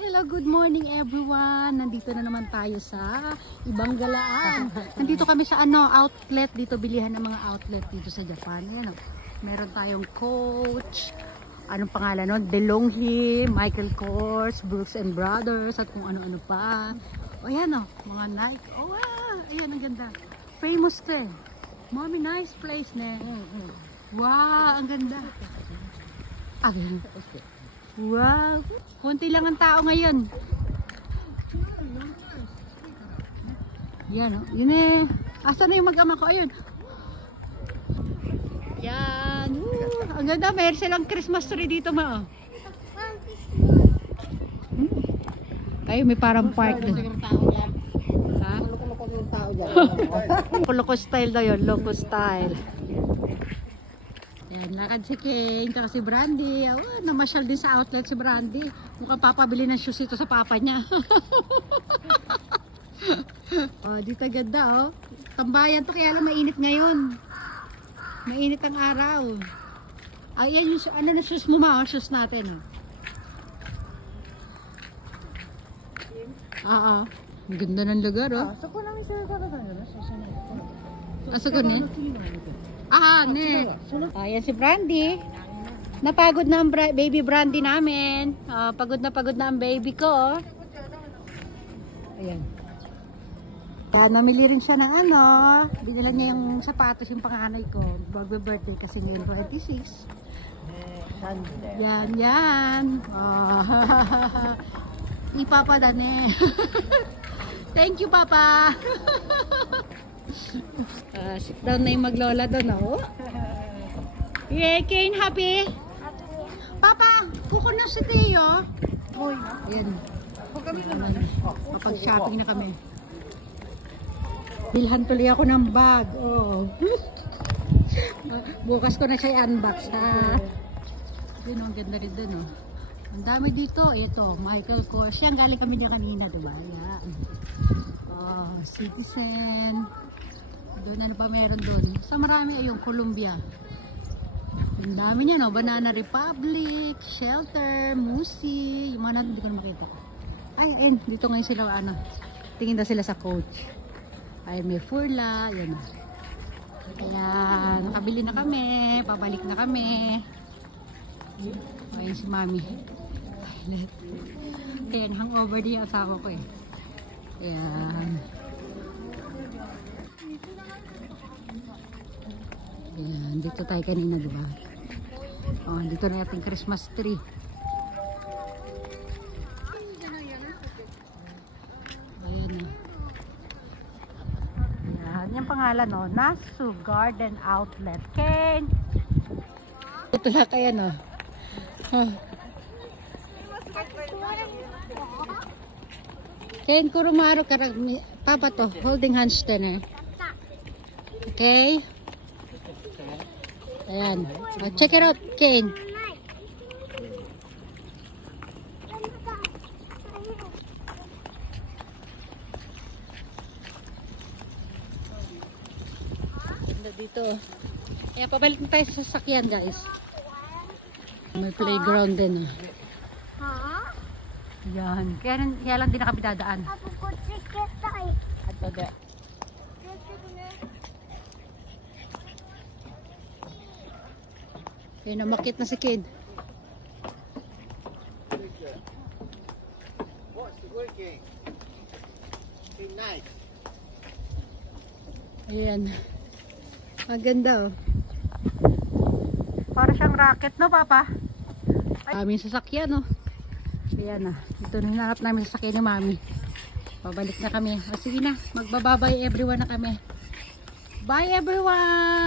Hello, good morning everyone. Nandito na naman tayo sa ibang galaan. Nandito kami sa outlet dito, bilihan ng mga outlet dito sa Japan. Ayan, meron tayong Coach, anong pangalan nun? DeLonghi, Michael Kors, Brooks and Brothers, at kung ano-ano pa. O ayan mga Nike. Oh wow, ayan ang ganda. Famous to eh. Mommy, nice place na. Wow, ang ganda. Wow, konti lang ang tao ngayon. Yan yun eh. Asa na yung mag-ama ko? Ayun. Yan. Ang ganda, mayroon silang Christmas tree dito ma. Ay, may parang park doon. Ha? Loco style daw yun, loco style. Yan, lakad si King, tsaka si Brandy. Oh, namasyal din sa outlet si Brandy. Mukhang papabili ng shoes ito sa papa niya. Oh, dito ganda oh. Tambayan to, kaya lang mainit ngayon. Mainit ang araw. Ayan yung ano na shoes mo ma, shoes natin oh. Ang ganda ng lugar oh. Asa ko na? Ne. Ayan si Brandy. Napagod na ang baby Brandy namin. Pagod na ang baby ko. Ayan. Namili rin siya ng binila niya yung sapatos yung panganay ko. Magbe-birthday kasi ngayon 26. Yan. Ipapa dane. Thank you, Papa. Sit down na yung maglola doon, oh. Yeah, Kane, happy? Papa, kuko na si Teo. Ayan. Kapag-shopping na kami. Bilhan tuloy ako ng bag, oh. Bukas ko na siya i-unbox, ha. Yun, ang ganda rin doon, oh. Ang dami dito. Ito, Michael Kors. Yan, galing kami niya kanina, diba? Yan. Oh, Citizen. Doon ano pa meron doon. Sa marami ay yung Columbia. Ang dami niya, no? Banana Republic, Shelter, Musi. Yung mga natin, hindi ko na makita. Ay, dito ngayon sila, tingin daw sila sa Coach. Ay, may Furla. Yan. Kaya, nakabili na kami. Pabalik na kami. Ayun si Mami. Kaya, hangover din yung asawa ko eh. Ayan. Ayan, dito tayo kanina, diba? Oh, dito na ating Christmas tree. Ayan na. Ayan, yung pangalan, no? Nasu Garden Outlet. Ken! Ito lang kaya, no? Ken, kurumaro ka. Papa to, holding hands to na. Okay? Ayan. Check it out, Kane. Ganda dito. Ayan, pabalik na tayo sa sasakyan, guys. May playground din. Yan. Kaya lang din na kami dadaan. At baga. Kaya namakit na si Kid. Ayan. Maganda oh. Para siyang rocket, no, Papa? Aming sasakyan, no. Ayan na. Ito na hinanap namin sasakyan ni Mami. Pabalik na kami. O sige na. Magbababay everyone na kami. Bye everyone!